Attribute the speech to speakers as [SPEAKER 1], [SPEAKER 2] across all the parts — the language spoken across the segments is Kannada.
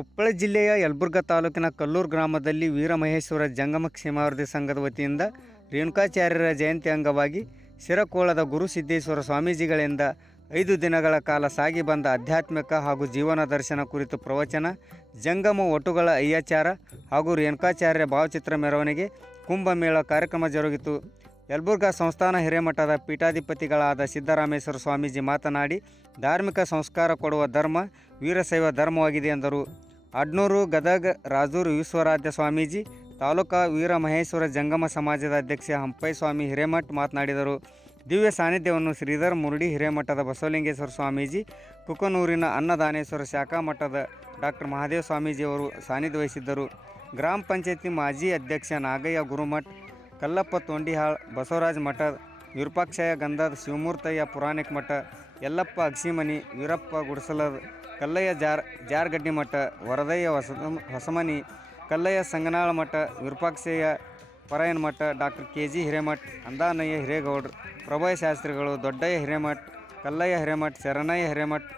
[SPEAKER 1] ಕೊಪ್ಪಳ ಜಿಲ್ಲೆಯ ಯಲಬುರ್ಗಾ ತಾಲೂಕಿನ ಕಲ್ಲೂರು ಗ್ರಾಮದಲ್ಲಿ ವೀರಮಹೇಶ್ವರ ಜಂಗಮ ಕ್ಷೇಮಾವೃದ್ಧಿ ಸಂಘದ ವತಿಯಿಂದ ರೇಣುಕಾಚಾರ್ಯರ ಜಯಂತಿ ಅಂಗವಾಗಿ ಸಿರಕೋಳದ ಗುರುಸಿದ್ದೇಶ್ವರ ಸ್ವಾಮೀಜಿಗಳಿಂದ ಐದು ದಿನಗಳ ಕಾಲ ಸಾಗಿ ಬಂದ ಆಧ್ಯಾತ್ಮಿಕ ಹಾಗೂ ಜೀವನ ದರ್ಶನ ಕುರಿತು ಪ್ರವಚನ, ಜಂಗಮ ಒಟುಗಳ ಅಯ್ಯಾಚಾರ ಹಾಗೂ ರೇಣುಕಾಚಾರ್ಯ ಭಾವಚಿತ್ರ ಮೆರವಣಿಗೆ, ಕುಂಭಮೇಳ ಕಾರ್ಯಕ್ರಮ ಜರುಗಿತು. ಯಲಬುರ್ಗಾ ಸಂಸ್ಥಾನ ಹಿರೇಮಠದ ಪೀಠಾಧಿಪತಿಗಳಾದ ಸಿದ್ದರಾಮೇಶ್ವರ ಸ್ವಾಮೀಜಿ ಮಾತನಾಡಿ, ಧಾರ್ಮಿಕ ಸಂಸ್ಕಾರ ಕೊಡುವ ಧರ್ಮ, ವೀರಶೈವ ಧರ್ಮವಾಗಿದೆ ಎಂದರು. ಅಡ್ನೂರು ಗದಗ ರಾಜೂರು ವಿಶ್ವರಾಧ್ಯ ಸ್ವಾಮೀಜಿ, ತಾಲೂಕಾ ವೀರಮಹೇಶ್ವರ ಜಂಗಮ ಸಮಾಜದ ಅಧ್ಯಕ್ಷ ಹಂಪೈ ಸ್ವಾಮಿ ಹಿರೇಮಠ್ ಮಾತನಾಡಿದರು. ದಿವ್ಯ ಸಾನ್ನಿಧ್ಯವನ್ನು ಶ್ರೀಧರ್ ಮುರುಡಿ ಹಿರೇಮಠದ ಬಸವಲಿಂಗೇಶ್ವರ ಸ್ವಾಮೀಜಿ, ಕುಕನೂರಿನ ಅನ್ನದಾನೇಶ್ವರ ಶಾಖಾ ಮಠದ ಡಾಕ್ಟರ್ ಮಹಾದೇವ ಸ್ವಾಮೀಜಿಯವರು ಸಾನ್ನಿಧ್ಯ ವಹಿಸಿದ್ದರು. ಗ್ರಾಮ ಪಂಚಾಯತಿ ಮಾಜಿ ಅಧ್ಯಕ್ಷ ನಾಗಯ್ಯ ಗುರುಮಠ್, ಕಲ್ಲಪ್ಪ ತೊಂಡಿಹಾಳ್, ಬಸವರಾಜ ಮಠ, ವಿರೂಪಾಕ್ಷಯ್ಯ ಗಂಧದ ಶಿವಮೂರ್ತಯ್ಯ ಪುರಾಣಿಕ ಮಠ, ಯಲ್ಲಪ್ಪ ಅಗ್ಸಿಮನಿ, ವೀರಪ್ಪ ಗುಡಿಸಲದ ಕಲ್ಲಯ್ಯ ಜಾರ್, ಜಾರ್ಗಡ್ಡಿ ಮಠ, ವರದಯ್ಯ ಹೊಸ Hosamani, Kallayya ಸಂಗನಾಳ Math, Virupakshayya Parayana Math, doctor K G Hiremath, Andanayya Hiregowdru, Prabhaya ಶಾಸ್ತ್ರಿಗಳು ದೊಡ್ಡಯ್ಯ ಹಿರೇಮಠ್, ಕಲ್ಲಯ್ಯ ಹಿರೇಮಠ್, ಶರಣಯ್ಯ ಹಿರೇಮಠ್,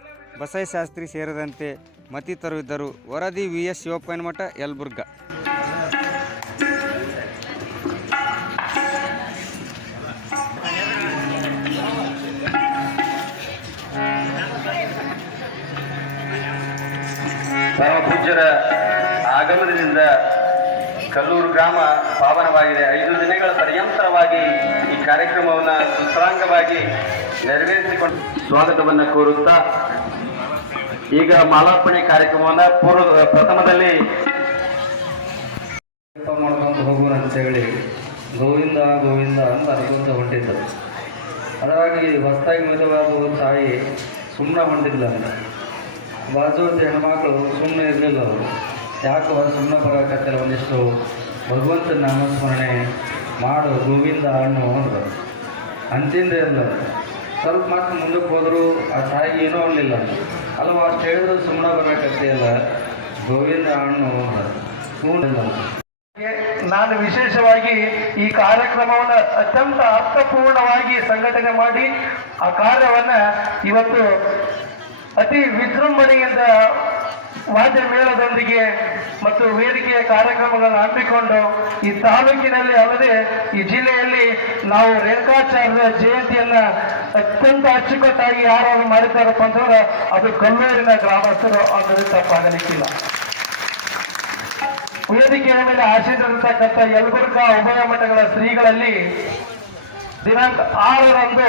[SPEAKER 1] ಬಸಯ್ಯ ಶಾಸ್ತ್ರಿ ಸೇರಿದಂತೆ ಮತ್ತಿತರು ಇದ್ದರು. ವರದಿ ವಿ ಎಸ್ ಶಿವಪ್ಪನ ಮಠ, ಯಲಬುರ್ಗಾ.
[SPEAKER 2] ಪರಮ ಪೂಜ್ಯರ ಆಗಮನದಿಂದ ಕಲ್ಲೂರು ಗ್ರಾಮ ಪಾವನವಾಗಿದೆ ಐದು ದಿನಗಳ ಪರ್ಯಂತರವಾಗಿ ಈ ಕಾರ್ಯಕ್ರಮವನ್ನು ಸುಸರಾಂಗವಾಗಿ ನೆರವೇರಿಸಿಕೊಂಡು ಸ್ವಾಗತವನ್ನು ಕೋರುತ್ತಾ, ಈಗ ಮಾಲಾರ್ಪಣೆ ಕಾರ್ಯಕ್ರಮವನ್ನು ಪೂರ್ವ, ಪ್ರಥಮದಲ್ಲಿ
[SPEAKER 3] ಮಾಡ್ಕೊಂಡು ಹೋಗೋಣ ಅಂತ ಹೇಳಿ ಗೋವಿಂದ ಗೋವಿಂದ ಅಂತ ಅನ್ಕೊಂತ ಹೊಂಟಿದ್ದರು ಅದರಾಗಿ ಹೊಸದಾಗಿ ಮದುವಾಗುವ ತಾಯಿ ಸುಮ್ಮನೆ ಹೊಂಟಿಲ್ಲ ಅಂತ ಬಾಜುವತಿ ಹೆಣ್ಮಕ್ಳು ಸುಮ್ಮನೆ ಇರಲಿಲ್ಲ ಅವರು. ಯಾಕೆ ಸುಮ್ಮನೆ ಬರೋಕತ್ತಿಲ್ಲ ಒಂದಿಷ್ಟು ಭಗವಂತನ ನಾಮಸ್ಮರಣೆ ಮಾಡು, ಗೋವಿಂದ ಅಣ್ಣು ಅಂದರು. ಅಂತಿಂದ ಇಲ್ಲ ಸ್ವಲ್ಪ ಮಾತ್ರ ಮುಂದಕ್ಕೆ ಹೋದರೂ, ಆ ತಾಯಿಗೆ ಏನೂ ಆಗಲಿಲ್ಲ. ಅಲ್ವ ಅಷ್ಟು ಹೇಳಿದ್ರು ಸುಮ್ಮನೆ ಬರೋಕತ್ತಿಲ್ಲ ಗೋವಿಂದ ಅಣ್ಣು ಅಂದ್ರು.
[SPEAKER 4] ನಾನು ವಿಶೇಷವಾಗಿ ಈ ಕಾರ್ಯಕ್ರಮವನ್ನು ಅತ್ಯಂತ ಅರ್ಥಪೂರ್ಣವಾಗಿ ಸಂಘಟನೆ ಮಾಡಿ ಆ ಕಾರ್ಯವನ್ನು ಇವತ್ತು ಅತಿ ವಿಜೃಂಭಣೆಯಿಂದ ವಾದ್ಯ ಮೇಳದೊಂದಿಗೆ ಮತ್ತು ವೇದಿಕೆಯ ಕಾರ್ಯಕ್ರಮಗಳನ್ನು ಹಮ್ಮಿಕೊಂಡು ಈ ತಾಲೂಕಿನಲ್ಲಿ ಅಲ್ಲದೆ ಈ ಜಿಲ್ಲೆಯಲ್ಲಿ ನಾವು ರೇಣುಕಾಚಾರ್ಯರ ಜಯಂತಿಯನ್ನ ಅತ್ಯಂತ ಅಚ್ಚುಕಟ್ಟಾಗಿ ಯಾರು ಮಾಡಿದ್ದಾರಪ್ಪ ಅಂತಂದ್ರೆ ಅದು ಕಲ್ಲೂರಿನ ಗ್ರಾಮಸ್ಥರು ಅನ್ನೋದು ತಪ್ಪಾಗಲಿಕ್ಕಿಲ್ಲ ವೇದಿಕೆಯ ಮೇಲೆ ಆಶೀರ್ವದಿರ್ತಕ್ಕಂಥ ಯಲಬುರ್ಗಾ ಉಭಯ ಮಠಗಳ ಶ್ರೀಗಳಲ್ಲಿ ದಿನಾಂಕ ಆರರಂದು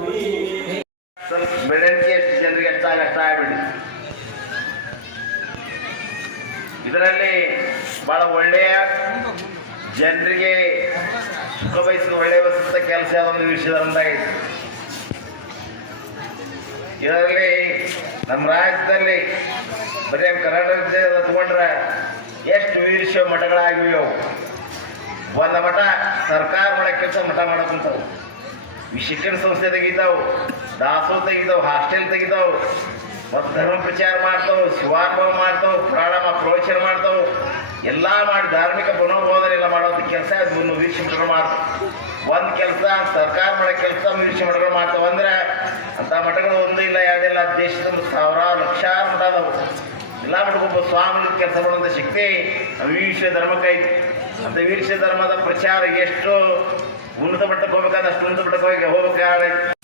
[SPEAKER 2] ಇದರಲ್ಲಿ ಬಹಳ ಒಳ್ಳೆಯ ಜನರಿಗೆ ಸುಖ ಬಯಸಿದ ಒಳ್ಳೆಯ ವಸಂತ ಕೆಲಸ ಒಂದು ವಿಷಯದಂದಾಗಿದೆ ಇದರಲ್ಲಿ ನಮ್ಮ ರಾಜ್ಯದಲ್ಲಿ ಬರೀ ಕರ್ನಾಟಕ ತಗೊಂಡ್ರೆ ಎಷ್ಟು ವೀರಶೈವ ಮಠಗಳಾಗಿವೆ ಅವು. ಒಂದು ಮಠ ಸರ್ಕಾರ ಮಾಡೋ ಕೆಲಸ ಮಠ ಮಾಡೋಕ್ಕಂತವು ಈ ಶಿಕ್ಷಣ ಸಂಸ್ಥೆ ತೆಗಿತಾವು, ದಾಸೋಹ ತೆಗಿತಾವು, ಹಾಸ್ಟೆಲ್ ತೆಗಿತಾವು ಧರ್ಮ ಪ್ರಚಾರ ಮಾಡ್ತಾವು ಶಿವಾರ್ಮ ಮಾಡ್ತಾವು ಪುರಾಣ ಪ್ರವಚನ ಮಾಡ್ತಾವು, ಎಲ್ಲ ಮಾಡಿ ಧಾರ್ಮಿಕ ಮನೋಬೋಧನೆ ಎಲ್ಲ ಮಾಡೋದು ಕೆಲಸ ಅದನ್ನು ವೀಕ್ಷಕರು ಮಾಡ್ತಾವೆ. ಒಂದು ಕೆಲಸ, ಸರ್ಕಾರ ಮಾಡೋ ಕೆಲಸ ವೀಕ್ಷ ಮಠಗಳು ಮಾಡ್ತಾವೆ. ಅಂದ್ರೆ ಅಂಥ ಮಠಗಳು ಒಂದು ಇಲ್ಲ, ಎರಡಿಲ್ಲ ದೇಶದ ಸಾವಿರಾರು ಲಕ್ಷಾರು ಮಠ ಅದಾವು. ಎಲ್ಲ ಒಬ್ಬ ಸ್ವಾಮಿ ಕೆಲಸ ಮಾಡುವಂಥ ಶಕ್ತಿ ವೀಕ್ಷ ಧರ್ಮಕ್ಕೆ ಐತಿ. ಅಂತ ವೀಕ್ಷ ಧರ್ಮದ ಪ್ರಚಾರ ಎಷ್ಟು ಉನ್ನತ ಮಟ್ಟಕ್ಕೆ ಹೋಗ್ಬೇಕಾದ್ರೆ ಅಷ್ಟು ಉನ್ನತ ಮಟ್ಟಕ್ಕೆ ಹೋಗಿ